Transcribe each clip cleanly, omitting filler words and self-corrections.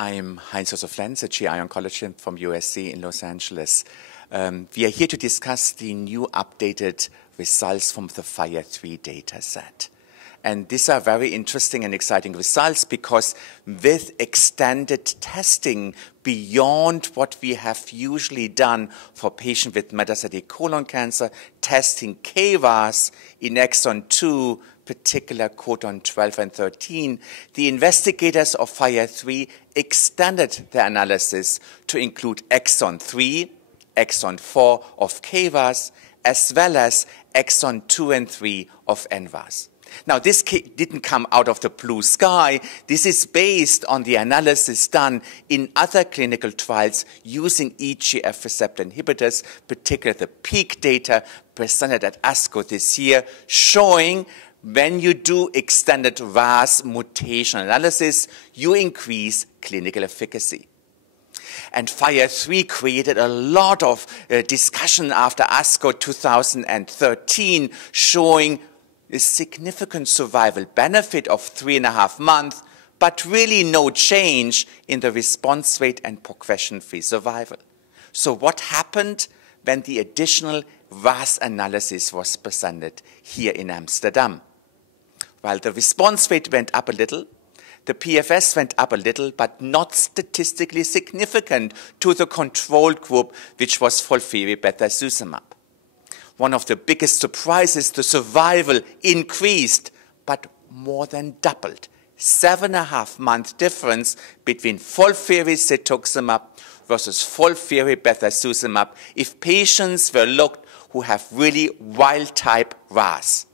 I'm Heinz-Josef Lenz, a GI oncologist from USC in Los Angeles. We are here to discuss the new updated results from the FIRE3 data set. And these are very interesting and exciting results because with extended testing beyond what we have usually done for patients with metastatic colon cancer, testing KRAS in exon 2, particular codon 12 and 13, the investigators of FIRE3 extended the analysis to include exon 3, exon 4 of KRAS, as well as exon 2 and 3 of NRAS. Now, this didn't come out of the blue sky. This is based on the analysis done in other clinical trials using EGF receptor inhibitors, particularly the PEAK data presented at ASCO this year, showing when you do extended RAS mutation analysis, you increase clinical efficacy. And FIRE3 created a lot of discussion after ASCO 2013, showing a significant survival benefit of 3.5 months, but really no change in the response rate and progression-free survival. So what happened when the additional RAS analysis was presented here in Amsterdam? Well, the response rate went up a little, the PFS went up a little, but not statistically significant to the control group, which was FOLFIRI-bevacizumab. One of the biggest surprises, the survival increased, but more than doubled. 7.5-month difference between FOLFIRI-cetuximab versus FOLFIRI-bevacizumab if patients were looked who have really wild-type RAS.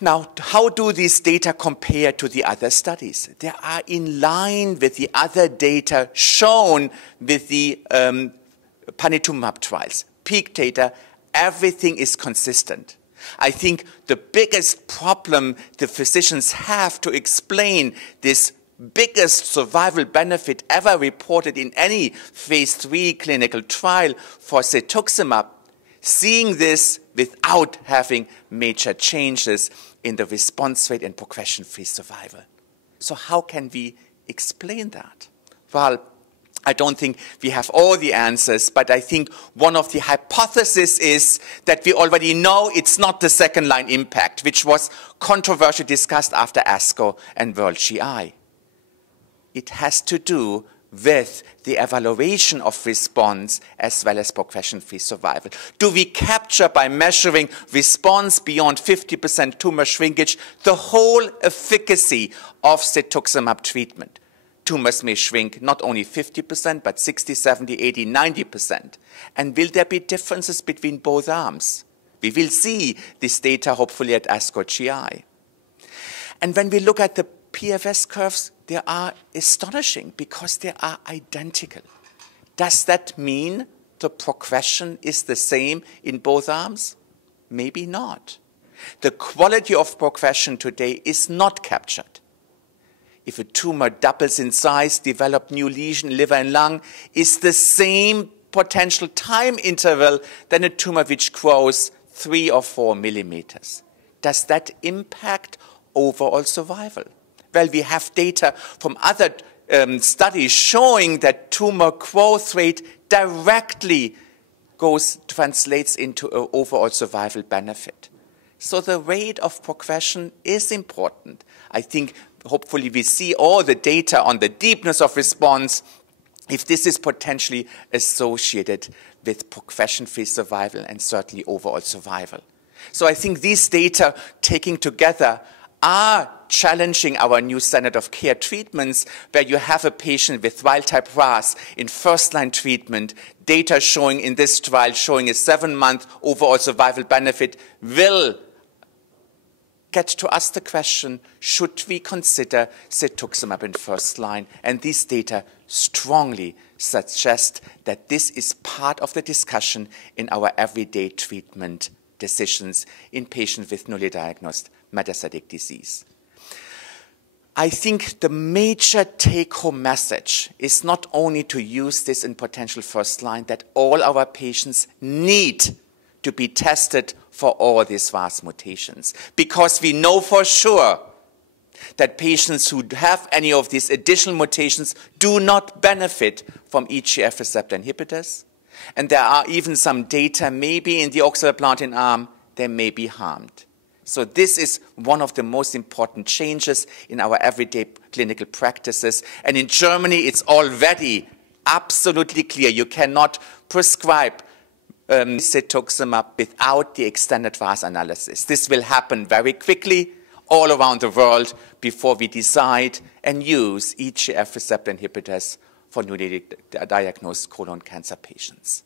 Now, how do these data compare to the other studies? They are in line with the other data shown with the panitumumab trials. PEAK data, everything is consistent. I think the biggest problem the physicians have to explain this biggest survival benefit ever reported in any phase 3 clinical trial for cetuximab, seeing this without having major changes in the response rate and progression-free survival. So how can we explain that? Well, I don't think we have all the answers, but I think one of the hypotheses is that we already know it's not the second-line impact, which was controversially discussed after ASCO and World GI. It has to do with the evaluation of response as well as progression-free survival. Do we capture, by measuring response beyond 50% tumor shrinkage, the whole efficacy of cetuximab treatment? Tumors may shrink not only 50%, but 60, 70, 80, 90%. And will there be differences between both arms? We will see this data hopefully at ASCO GI. And when we look at the PFS curves, they are astonishing because they are identical. Does that mean the progression is the same in both arms? Maybe not. The quality of progression today is not captured. If a tumor doubles in size, develop new lesion, liver and lung, is the same potential time interval than a tumor which grows 3 or 4 millimeters. Does that impact overall survival? Well, we have data from other studies showing that tumor growth rate directly translates into an overall survival benefit. So the rate of progression is important. I think hopefully we see all the data on the deepness of response if this is potentially associated with progression-free survival and certainly overall survival. So I think these data taken together are challenging our new standard of care treatments where you have a patient with wild-type RAS in first-line treatment, data showing in this trial showing a 7-month overall survival benefit will get to ask the question, should we consider cetuximab in first line? And these data strongly suggest that this is part of the discussion in our everyday treatment decisions in patients with newly diagnosed metastatic disease. I think the major take-home message is not only to use this in potential first line, that all our patients need to be tested for all these RAS mutations, because we know for sure that patients who have any of these additional mutations do not benefit from EGF receptor inhibitors. And there are even some data, maybe in the oxaliplatin arm, they may be harmed. So this is one of the most important changes in our everyday clinical practices. And in Germany, it's already absolutely clear. You cannot prescribe cetuximab without the extended VAS analysis. This will happen very quickly all around the world before we decide and use EGF receptor inhibitors for newly diagnosed colon cancer patients.